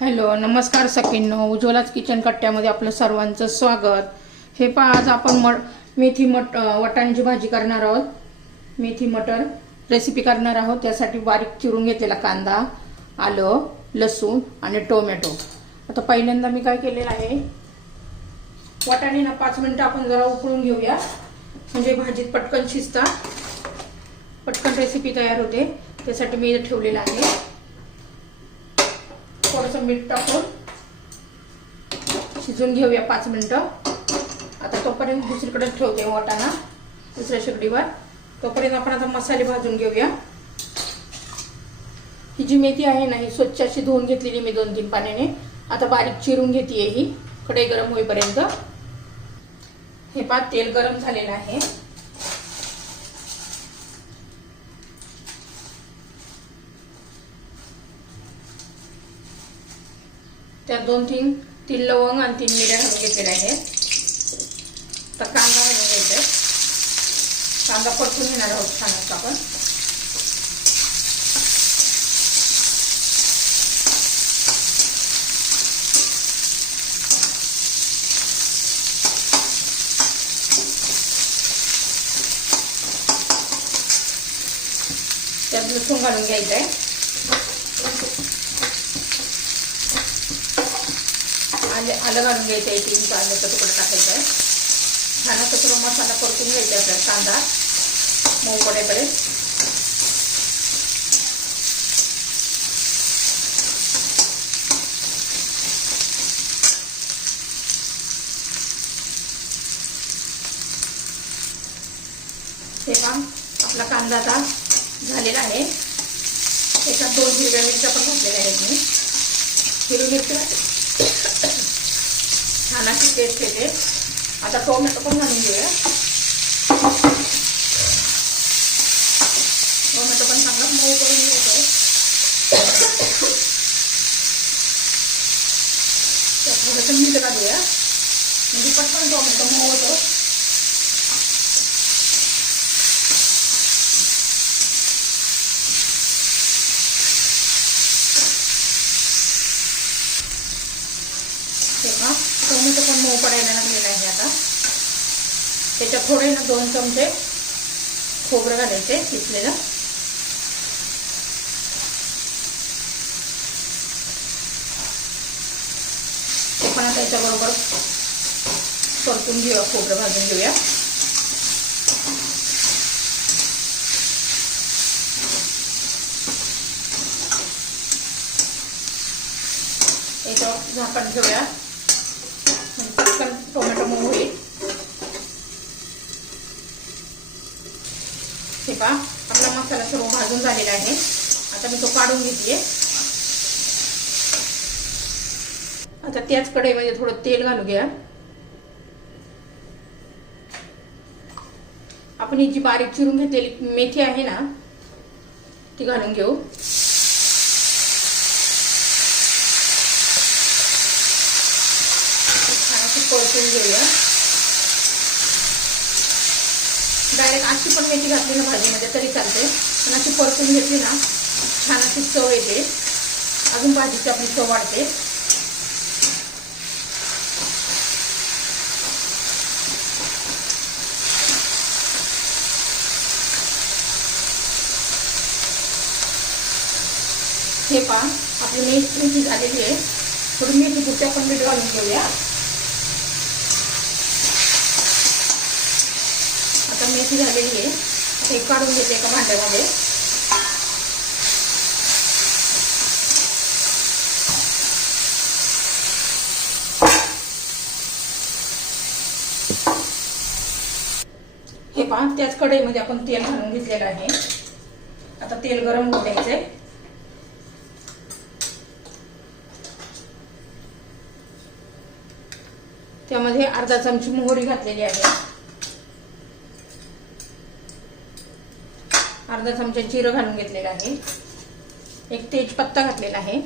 Hello नमस्कार सखींनो. उज्ज्वलाच kitchen कट्ट्यामध्ये आपलं सर्वांचं स्वागत. हे पहा आज आपण मट मेथी मट वटांची भाजी करणार आहोत. मेथी मटर रेसिपी करणार आहोत. त्यासाठी बारीक चिरून घेतलेला कांदा आलं लसूण आणि टोमॅटो. आता पहिल्यांदा मी काय केलेलं आहे? वाटाणे ना पाच मिनटं आपण जरा उकळून घेऊया. म्हणजे भाजीत पटकन शिजता. पटकन रेसिपी तयार होते. त्यासाठी मी ठेवलेलं आहे. थोडंसं मीठ टाकून शिजून घेऊया पाच मिनटं. आता तोपर्यंत दुसरीकडे ठेवते वाटाणा दुसऱ्या शेगडीवर तोपर्यंत आपण आता मसाले भाजून घेऊया. ही जी मेथी आहे ना ही स्वच्छ अशी धुवून घेतलेली मी दोन तीन पाण्याने. आता बारीक चिरून घेते ही कढई गरम होईपर्यंत. हे पाच तेल गरम झालेलं आहे. त्यात दोन तीन तीन लवंग आणि तीन मिऱ्या घालून घेतलेल्या आहेत. तर कांदा घालून घ्यायचा आहे. कांदा परतून घेणार आहोत छान असं आपण. त्यात लसूण घालून घ्यायचं आहे. आले आलं घालून घ्यायचं आहे तीन कांद्याचा तुकडा टाकायचा आहे. छान असं थोडा मसाला परतून घ्यायचा आहे आपल्याला कांदा मऊ पडेपर्यंत हे पहा आपला कांदा आता झालेला आहे. त्याच्यात दोन हिरव्या मिरच्या पण घातलेल्या आहेत मी. हिरवी मिरची छान अशी टेस्ट येते आता टोमॅटो पण घालून घेऊया टोमॅटो पण चांगला मऊ करून घ्यायचं त्यात थोडंसं मीठ घालूया म्हणजे पटकन टोमॅटो मऊ होतो तेव्हा टोमॅटो पण मऊ पडायला लागलेला आहे आता त्याच्यात थोडे ना दोन चमचे खोबरं घालायचे किसलेलं ते पण आता याच्याबरोबर परतून घेऊया खोबरं भाजून घेऊया. याच्यावर झाकण ठेवूया. पटकन टोमॅटो मोहू पहा आपला मसाला सर्व भाजून झालेला आहे. आता मी तो काढून घेतलीये. आता त्याच कढईमध्ये थोडं तेल घालू घ्या. आपण ही जी बारीक चिरून घेतलेली मेथी आहे ना ती घालून घेऊ. छान परतून घेऊया. डायरेक्ट अशी पण मेथी घातली ना भाजीमध्ये तरी चालते. पण अशी परतून घेतली ना छान अशी चव येते. अजून भाजीची आपली चव वाढते. हे पहा आपली मेथी झालेली आहे. थोडी मेथी पुढच्या पण मीठ घालून घेऊया मेथी झालेली आहे. हे काढून घेते एका भांड्यामध्ये. हे पहा त्याच कढईमध्ये आपण तेल घालून घेतलेलं आहे. आता तेल गरम होऊ द्यायचंय त्यामध्ये अर्धा चमची मोहरी घातलेली आहे. अर्धा चमचा जिरं घालून घेतलेलं आहे. एक तेजपत्ता घातलेला आहे.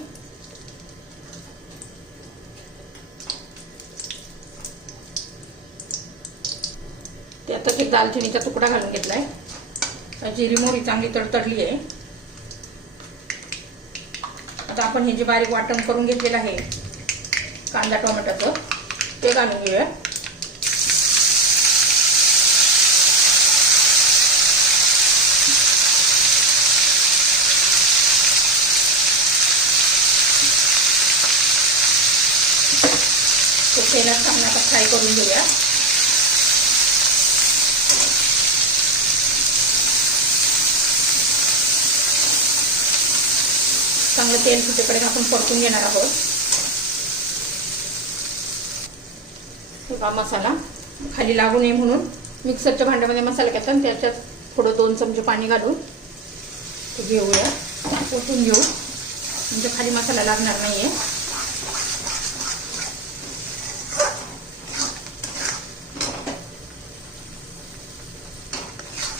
त्यातच एक दालचिनीचा तुकडा घालून घेतलाय. जिरी मोहरी चांगली तडतडली आहे. आता आपण हे जे बारीक वाटण करून घेतलेलं आहे कांदा टोमॅटोचं ते घालून घेऊया. तेलात छान आता फ्राय करून घेऊया. चांगलं तेल सुटेपर्यंत आपण परतून घेणार आहोत. हे मसाला खाली लागू नये म्हणून मिक्सरच्या भांड्यामध्ये मसाला घेतात आणि त्याच्यात थोडं दोन चमचे पाणी घालून ते घेऊया ओतून घेऊ. म्हणजे खाली मसाला लागणार नाही आहे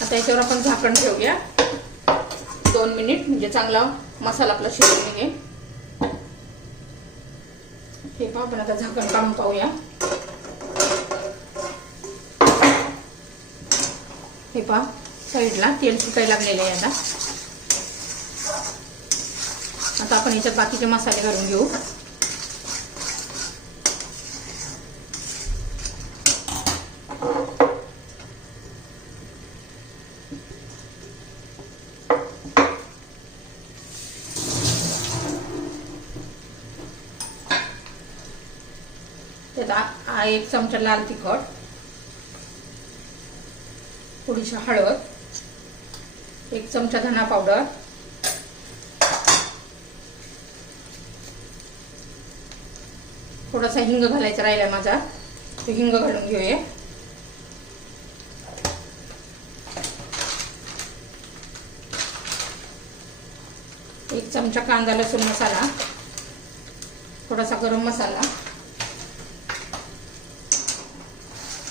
आता याच्यावर आपण झाकण ठेवूया. दोन मिनिट म्हणजे चांगला मसाला आपला शिजून निघेल. हे पहा आपण आता झाकण काढून पाहूया. हे पहा साईडला तेल सुकायला लागलेलं आहे आता. आता आपण याच्यात बाकीचे मसाले घालून घेऊ. त्यात एक चमचा लाल तिखट थोडीशी हळद एक चमचा धना पावडर थोडासा हिंग घालायचा राहिला माझा तो हिंग घालून घेऊया. एक चमचा कांदा लसूण मसाला थोडासा गरम मसाला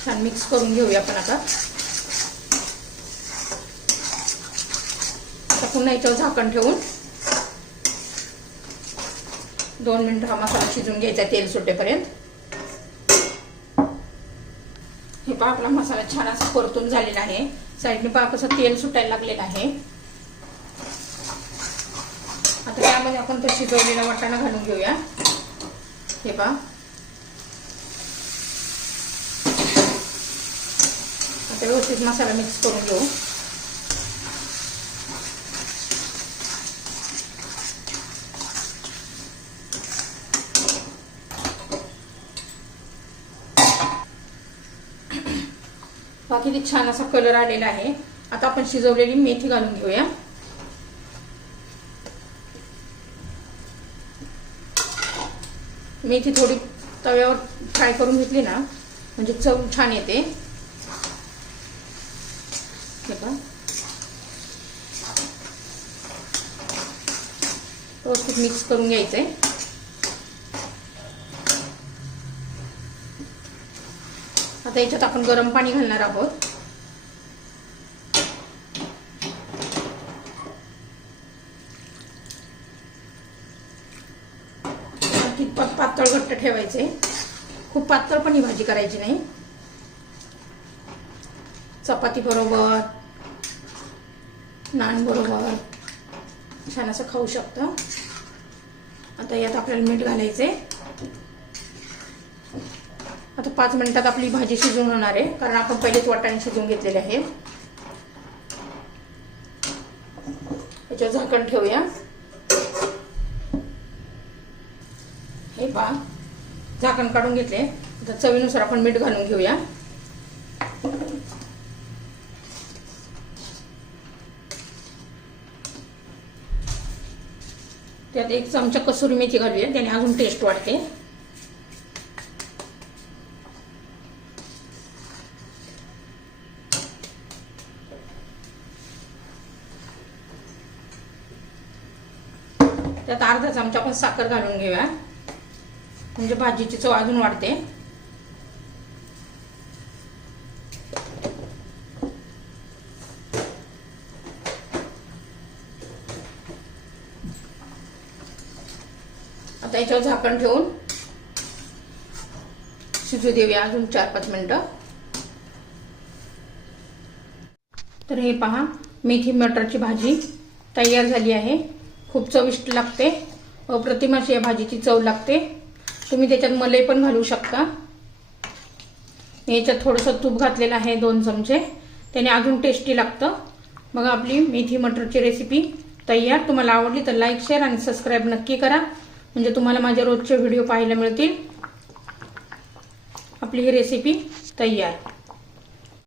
छान मिक्स करून घेऊया आपण आता. आता पुन्हा याच्यावर झाकण ठेवून दोन मिनिट हा मसाला शिजून घ्यायचा तेल सुटेपर्यंत. हे पहा आपला मसाला छान असा परतून झालेला आहे. साईडने पहा कसं तेल सुटायला लागलेलं आहे. आता त्यामध्ये आपण तो शिजवलेला वाटाणा घालून घेऊया. हे पहा. आता व्यवस्थित मसाला मिक्स करून घेऊ बाकी किती छान असा कलर आलेला आहे आता आपण शिजवलेली मेथी घालून घेऊया. मेथी थोडी तव्यावर फ्राय करून घेतली ना म्हणजे चव छान येते. हे व्यवस्थित मिक्स करून घ्यायचंय. आता याच्यात आपण गरम पाणी घालणार आहोत. कितपत पातळ घट्ट ठेवायचे. खूप पातळ पण ही भाजी करायची नाही. चपाती बरोबर. नान बरोबर. छान असं खाऊ शकतं. आता यात आपल्याला मीठ घालायचे आता पाच मिनिटात आपली भाजी शिजून होणार आहे. कारण आपण पहिलेच वाटाणे शिजवून घेतलेले आहेत. याच्यावर झाकण ठेवूया. हे पहा. झाकण काढून घेतले आता चवीनुसार आपण मीठ घालून घेऊया. त्यात एक चमचा कसुरी मेथी घालूया त्याने अजून टेस्ट वाढते. त्यात अर्धा चमचा आपण साखर घालून घेऊया. म्हणजे भाजीची चव अजून वाढते. आता याच्यावर झाकण ठेवून शिजू देऊया अजून चार पाच मिनिटं. तर हे पहा मेथी मटरची भाजी तयार झाली आहे. खूप चविष्ट लागते. अप्रतिम अशी या भाजीची चव लागते. तुम्ही त्याच्यात मलई पण घालू शकता. याच्यात थोडंसं तूप घातलेलं आहे दोन चमचे. त्याने अजून टेस्टी लागतं. मग आपली मेथी मटरची रेसिपी तयार. तुम्हाला आवडली तर लाईक शेअर आणि सबस्क्राईब नक्की करा. म्हणजे तुम्हाला माझ्या रोजचे व्हिडिओ पाहायला मिळतील. आपली ही रेसिपी तयार.